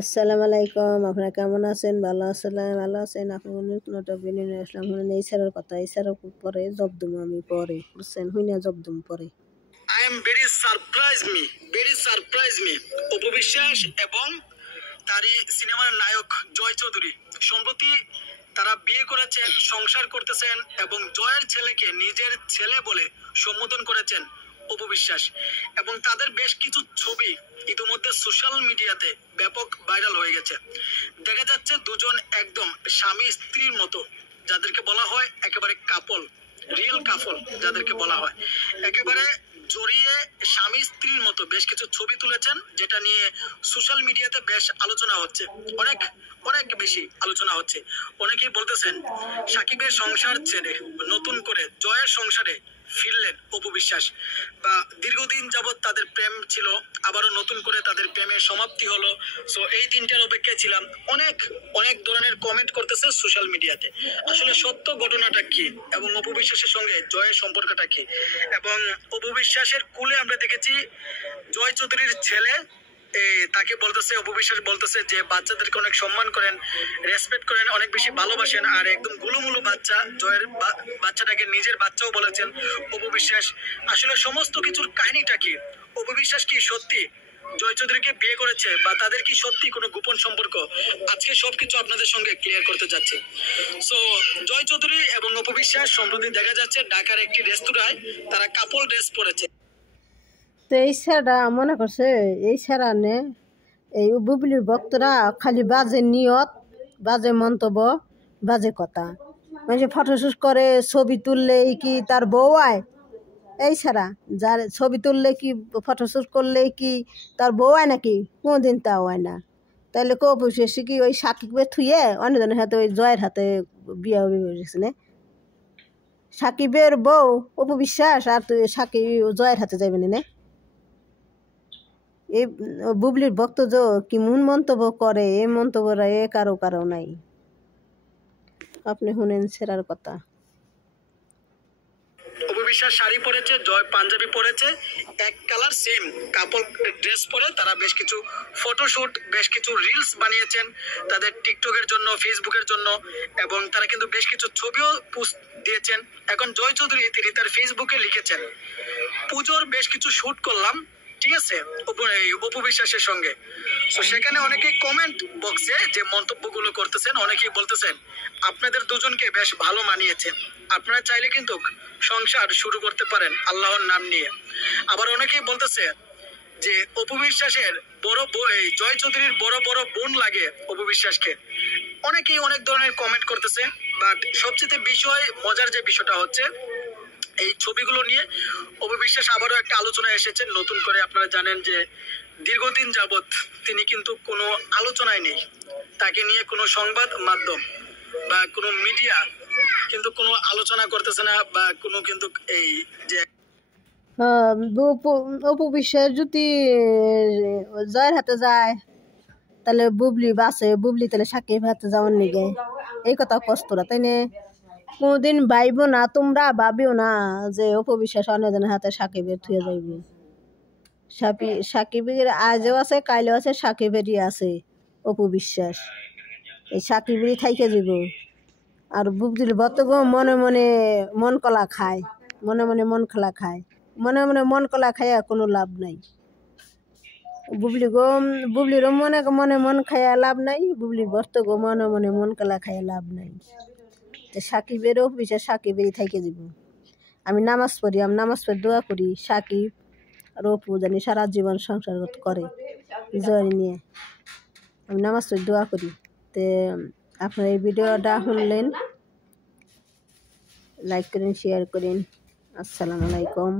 আসসালামু আলাইকুম, আপনারা কেমন আছেন? ভালো আছেন? আপনার নতুন একটা ভিডিও নিয়ে আসলাম। এই স্যারের কথা, এই স্যারের পরে জবদুম আমি পরে বুঝছেন, হুইনা জবদুম পরে। I am very surprised me Apu Biswas এবং তারই সিনেমার নায়ক জয় চৌধুরী সম্প্রতি তারা বিয়ে করেছেন, সংসার করতেছেন এবং জয়ের ছেলেকে নিজের ছেলে বলে সম্বোধন করেছেন অপু বিশ্বাস। এবং তাদের বেশ কিছু ছবি ইতিমধ্যে সোশ্যাল মিডিয়াতে ব্যাপক ভাইরাল হয়ে গেছে। দেখা যাচ্ছে দুজন একদম স্বামী স্ত্রীর মতো, যাদেরকে বলা হয় একেবারে কাপল, রিয়েল কাপল যাদেরকে বলা হয়, একেবারে জড়িয়ে স্বামী স্ত্রীর মতো বেশ কিছু ছবি তুলেছেন, যেটা নিয়ে সোশ্যাল মিডিয়াতে বেশ আলোচনা হচ্ছে, অনেক অনেক বেশি আলোচনা হচ্ছে। অনেকেই বলতেছেন সাকিবের সংসার ছেড়ে নতুন করে জয়ের সংসারে ফিরলেন অপু বিশ্বাস, বা দীর্ঘদিন যাবৎ তাদের প্রেম ছিল, আবারও নতুন করে তাদের প্রেমের সমাপ্তি হলো। সো এই দিনটার অপেক্ষায় ছিলাম। অনেক অনেক ধরনের কমেন্ট করতেছে সোশ্যাল মিডিয়াতে। আসলে সত্য ঘটনাটা কি এবং অপু বিশ্বাসের সঙ্গে জয়ের সম্পর্কটা কি? এবং অপু বিশ্বাসের কুলে আমরা দেখেছি জয় চৌধুরীর ছেলে তাকে বলতেছে, অপু বিশ্বাস বলতেছে যে বাচ্চাদেরকে অনেক সম্মান করেন, রেসপেক্ট করেন, অনেক বেশি ভালোবাসেন, আর একদম গুলুমুলু বাচ্চা, জয়ের বাচ্চাটাকে নিজের বাচ্চাও বলেছেন অপু বিশ্বাস। আসলে সমস্ত কিছুর কাহিনীটা কি? অপু বিশ্বাস কি সত্যি জয় চৌধুরীকে বিয়ে করেছে, বা তাদের কি সত্যি কোনো গোপন সম্পর্ক? আজকে সবকিছু আপনাদের সঙ্গে ক্লিয়ার করতে যাচ্ছে। সো জয় চৌধুরী এবং অপু বিশ্বাস সম্প্রতি দেখা যাচ্ছে ঢাকার একটি রেস্তোরাঁয় তারা কাপল ড্রেস পরেছে। তো এই স্যাররা মনে করছে, এই স্যারা নে এই বুবলির ভক্তরা খালি বাজে নিয়ত, বাজে মন্তব্য, বাজে কথা, মানে ফটোশ্যুট করে, ছবি তুললেই কি তার বউ আয়? এই ছাড়া যার ছবি তুললে কি, ফটোশ্যুট করলে কি তার বউ হয় নাকি? কোনোদিন তাও হয় না। তাহলে কৌশে কি ওই সাকিবকে থুয়ে অন্যজনের হাতে, ওই জয়ের হাতে বিয়ে হয়েছে না? সাকিবের বউ অপু বিশ্বাস, আর তুই সাকিব জয়ের হাতে যাবেন না? এই বুবলির ভক্ত কি মন মন্তব্য করে, এই মন্তব্যরা এ কারো নাই। আপনি শুনেন সেরার কথা। অপু বিশ্বাস শাড়ি পরেছে, জয় পাঞ্জাবি পরেছে, এক কালার সেম কাপল ড্রেস পরে তারা বেশ কিছু ফটোশুট, বেশ কিছু রিলস বানিয়েছেন তাদের টিকটকের জন্য, ফেসবুকের জন্য, এবং তারা কিন্তু বেশ কিছু ছবিও পোস্ট দিয়েছেন। এখন জয় চৌধুরী তিনি তার ফেসবুকে লিখেছেন, পুজোর বেশ কিছু শুট করলাম, ঠিক আছে, অপু বিশ্বাসের সঙ্গে। তো সেখানে অনেকেই কমেন্ট বক্সে যে মন্তব্যগুলো করতেছেন, অনেকেই বলতেছেন আপনাদের দুজনকে বেশ ভালো মানিয়েছে, আপনারা চাইলে কিন্তু সংসার শুরু করতে পারেন আল্লাহর নাম নিয়ে। আবার অনেকেই বলতেছে যে অপু বিশ্বাসের বড় জয় চৌধুরীর বড় বড় বোন লাগে অপু বিশ্বাসকে। অনেকেই অনেক ধরনের কমেন্ট করতেছে, বাট সবচেয়ে মজার যে বিষয়টা হচ্ছে, এই ছবিগুলো নিয়ে অপু বিশ্বাস আবারও একটা আলোচনায় এসেছেন নতুন করে। আপনারা জানেন যে দীর্ঘদিন যাবৎ তিনি কিন্তু কোনো আলোচনায় নেই, তাকে নিয়ে কোনো সংবাদ মাধ্যম বা কোনো মিডিয়া কিন্তু কোনো আলোচনা করতেছে না, বা কোনো কিন্তু এই যে অপু বিশ্বাস যদি জয়ের হাতে যায় তাহলে বুবলি বাসে, বুবলি তাহলে সাকিব হাতে যাওয়ার নিগে এই কথা কষ্টরা, তাই না? কোনোদিন ভাইব না, তোমরা ভাবিও না যে অপু বিশ্বাস অন্যজনের হাতে সাকিবের থুয়ে যাইব। সাকিবের আজও আছে, কাইলেও আছে, সাকিবেরই আছে অপু বিশ্বাস। এই সাকিবেরই থাইকে যাব। আর বুবলির বতগো মনে মনে মন কলা খায়, মনে মনে মন কলা খায়, মনে মনে মন কলা খাইয়া কোনো লাভ নাই। বুবলিরও মনে মনে মন খাইয়া লাভ নাই, বুবলির বর্তগো মনে মনে মন কলা খাইয়া লাভ নাই। সাকিবেরও বিশ্বাস সাকিবেরই থাইকে যাব। আমি নামাজ পড়ি, আমি নামাজ পড়ে দোয়া করি সাকিব আর অপু জানি সারা জীবন সংসার করে জয় নিয়ে, আমি নামাজ পড়ে দোয়া করি। তো আপনার এই ভিডিওটা শুনলেন, লাইক করেন, শেয়ার করেন। আসসালামু আলাইকুম।